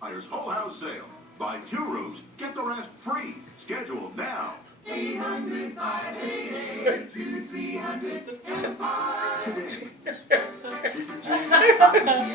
Buyer's Whole House Sale. Buy 2 rooms, get the rest free. Schedule now. 800-588-2300 Empire. This is Jimmy.